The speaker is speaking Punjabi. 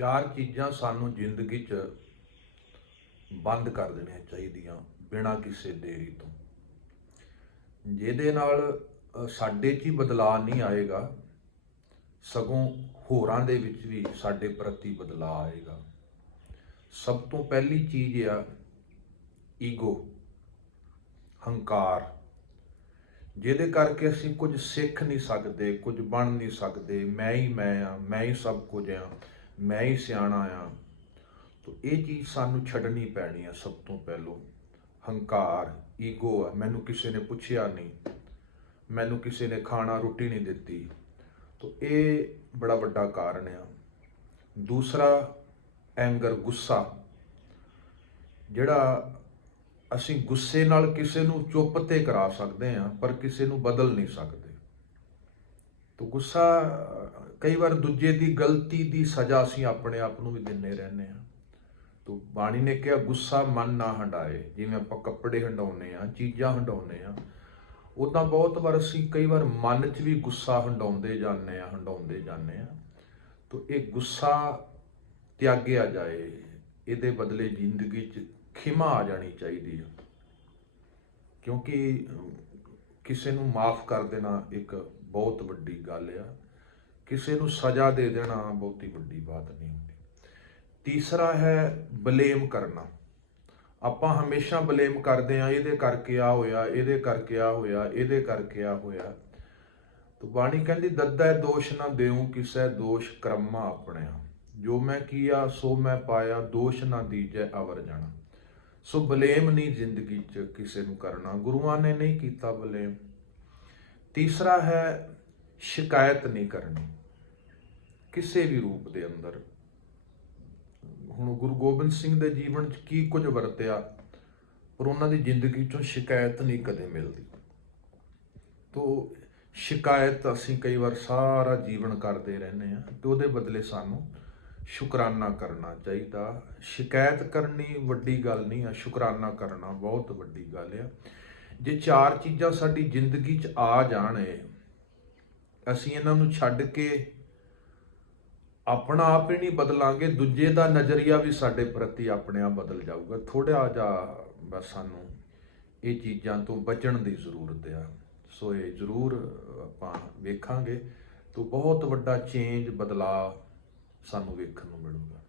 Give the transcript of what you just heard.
ਚਾਰ ਚੀਜ਼ਾਂ ਸਾਨੂੰ ਜ਼ਿੰਦਗੀ 'ਚ ਬੰਦ ਕਰ ਦੇਣੀਆਂ ਚਾਹੀਦੀਆਂ ਬਿਨਾਂ ਕਿਸੇ ਦੇਰੀ ਤੋਂ। ਜਿਹਦੇ ਨਾਲ ਸਾਡੇ 'ਚ ਹੀ ਬਦਲਾਅ ਨਹੀਂ ਆਏਗਾ, ਸਗੋਂ ਹੋਰਾਂ ਦੇ ਵਿੱਚ ਵੀ ਸਾਡੇ ਪ੍ਰਤੀ ਬਦਲਾਅ ਆਏਗਾ। ਸਭ ਤੋਂ ਪਹਿਲੀ ਚੀਜ਼ ਆ, ਈਗੋ, ਹੰਕਾਰ। ਜਿਹਦੇ ਕਰਕੇ ਅਸੀਂ ਕੁਝ ਸਿੱਖ ਨਹੀਂ ਸਕਦੇ, ਕੁਝ ਬਣ ਨਹੀਂ ਸਕਦੇ, ਮੈਂ ਹੀ ਮੈਂ ਆ, ਮੈਂ ਹੀ ਸਭ ਕੁਝ ਆ। ਮੈਂ ਹੀ ਸਿਆਣਾ ਆ। ਤੋ ਇਹ ਚੀਜ਼ ਸਾਨੂੰ ਛੱਡਣੀ ਪੈਣੀ ਆ ਸਭ ਤੋਂ ਪਹਿਲੋਂ। ਹੰਕਾਰ, ਈਗੋ ਆ। ਮੈਨੂੰ ਕਿਸੇ ਨੇ ਪੁੱਛਿਆ ਨਹੀਂ। ਮੈਨੂੰ ਕਿਸੇ ਨੇ ਖਾਣਾ, ਰੋਟੀ ਨਹੀਂ ਦਿੱਤੀ। ਤੋ ਇਹ ਬੜਾ ਵੱਡਾ ਕਾਰਨ ਆ। ਦੂਸਰਾ, ਐਂਗਰ, ਗੁੱਸਾ। ਜਿਹੜਾ ਅਸੀਂ ਗੁੱਸੇ ਨਾਲ ਕਿਸੇ ਨੂੰ ਚੁੱਪ ਤੇ ਕਰਾ ਸਕਦੇ ਹਾਂ ਪਰ ਕਿਸੇ ਨੂੰ ਬਦਲ ਨਹੀਂ ਸਕਦੇ। ਤੋ ਗੁੱਸਾ ਕਈ ਵਾਰ ਦੂਜੇ ਦੀ ਗਲਤੀ ਦੀ ਸਜ਼ਾ ਅਸੀਂ ਆਪਣੇ ਆਪ ਨੂੰ ਵੀ ਦਿੰਨੇ ਰਹਿੰਦੇ ਹਾਂ। ਤੋ ਬਾਣੀ ਨੇ ਕਿਹਾ, ਗੁੱਸਾ ਮਨ ਨਾ ਹੰਡਾਏ ਜਿਵੇਂ ਆਪਾਂ ਕੱਪੜੇ ਹੰਡਾਉਨੇ ਆ ਚੀਜ਼ਾਂ ਹੰਡਾਉਨੇ ਆ ਉਦਾਂ ਬਹੁਤ ਵਾਰ ਅਸੀਂ ਕਈ ਵਾਰ ਮਨ 'ਚ ਵੀ ਗੁੱਸਾ ਹੰਡਾਉਂਦੇ ਜਾਂਦੇ ਆ ਹੰਡਾਉਂਦੇ ਜਾਂਦੇ ਆ ਤੋ ਇਹ ਗੁੱਸਾ ਤਿਆਗਿਆ ਜਾਏ, ਇਹਦੇ ਬਦਲੇ ਜ਼ਿੰਦਗੀ 'ਚ ਖਿਮਾ ਆ ਜਾਣੀ ਚਾਹੀਦੀ ਹੈ ਕਿਉਂਕਿ ਕਿਸੇ ਨੂੰ ਮਾਫ ਕਰ ਦੇਣਾ ਇੱਕ ਬਹੁਤ ਵੱਡੀ ਗੱਲ ਆ। ਕਿਸੇ ਨੂੰ ਸਜ਼ਾ ਦੇ ਦੇਣਾ ਬਹੁਤੀ ਵੱਡੀ ਬਾਤ ਨਹੀਂ ਹੁੰਦੀ। ਤੀਸਰਾ ਹੈ ਬਲੇਮ ਕਰਨਾ। ਆਪਾਂ ਹਮੇਸ਼ਾ ਬਲੇਮ ਕਰਦੇ ਆ ਇਹਦੇ ਕਰਕੇ ਆ ਹੋਇਆ, ਇਹਦੇ ਕਰਕੇ ਆ ਹੋਇਆ, ਇਹਦੇ ਕਰਕੇ ਆ ਹੋਇਆ। ਤੋ ਬਾਣੀ ਕਹਿੰਦੀ, ਦੱਦਾ ਦੋਸ਼ ਨਾ ਦੇਉ ਕਿਸੈ ਦੋਸ਼ ਕਰਮਾ ਆਪਣਿਆ ਜੋ ਮੈਂ ਕੀਆ, ਸੋ ਮੈਂ ਪਾਇਆ, ਦੋਸ਼ ਨਾ ਦੀਜੈ, ਅਵਰ ਜਾਣਾ। ਸੋ ਬਲੇਮ ਨਹੀਂ ਜ਼ਿੰਦਗੀ 'ਚ ਕਿਸੇ ਨੂੰ ਕਰਨਾ। ਗੁਰੂਆਂ ਨੇ ਨਹੀਂ ਕੀਤਾ ਬਲੇਮ। ਤੀਸਰਾ ਹੈ ਸ਼ਿਕਾਇਤ ਨਹੀਂ ਕਰਨੀ। ਕਿਸੇ ਵੀ ਰੂਪ ਦੇ ਅੰਦਰ। ਹੁਣ ਗੁਰੂ ਗੋਬਿੰਦ ਸਿੰਘ ਦੇ ਜੀਵਨ 'ਚ ਕੀ ਕੁਝ ਵਰਤਿਆ ਪਰ ਉਹਨਾਂ ਦੀ ਜ਼ਿੰਦਗੀ 'ਚੋਂ ਸ਼ਿਕਾਇਤ ਨਹੀਂ ਕਦੇ ਮਿਲਦੀ। ਤੋ ਸ਼ਿਕਾਇਤ ਅਸੀਂ ਕਈ ਵਾਰ ਸਾਰਾ ਜੀਵਨ ਕਰਦੇ ਰਹਿੰਦੇ ਆ ਤੇ ਉਹਦੇ ਬਦਲੇ ਸਾਨੂੰ ਸ਼ੁਕਰਾਨਾ ਕਰਨਾ ਚਾਹੀਦਾ। ਸ਼ਿਕਾਇਤ ਕਰਨੀ ਵੱਡੀ ਗੱਲ ਨਹੀਂ ਆ ਸ਼ੁਕਰਾਨਾ ਕਰਨਾ ਬਹੁਤ ਵੱਡੀ ਗੱਲ ਆ। ਜੇ ਚਾਰ ਚੀਜ਼ਾਂ ਸਾਡੀ ਜ਼ਿੰਦਗੀ 'ਚ ਆ ਜਾਣ ਇਹ, ਅਸੀਂ ਇਹਨਾਂ ਨੂੰ ਛੱਡ ਕੇ ਆਪਣਾ ਆਪ ਹੀ ਨਹੀਂ ਬਦਲਾਂਗੇ, ਦੂਜੇ ਦਾ ਨਜ਼ਰੀਆ ਵੀ ਸਾਡੇ ਪ੍ਰਤੀ ਆਪਣੇ ਆਪ ਬਦਲ ਜਾਊਗਾ। ਥੋੜਾ ਜਿਹਾ ਬਸ ਸਾਨੂੰ ਇਹ ਚੀਜ਼ਾਂ ਤੋਂ ਬਚਣ ਦੀ ਜ਼ਰੂਰਤ ਆ। ਸੋ ਇਹ ਜ਼ਰੂਰ ਆਪਾਂ ਵੇਖਾਂਗੇ। ਤੋਂ ਬਹੁਤ ਵੱਡਾ ਚੇਂਜ ਬਦਲਾਅ ਸਾਨੂੰ ਵੇਖਣ ਨੂੰ ਮਿਲੂਗਾ।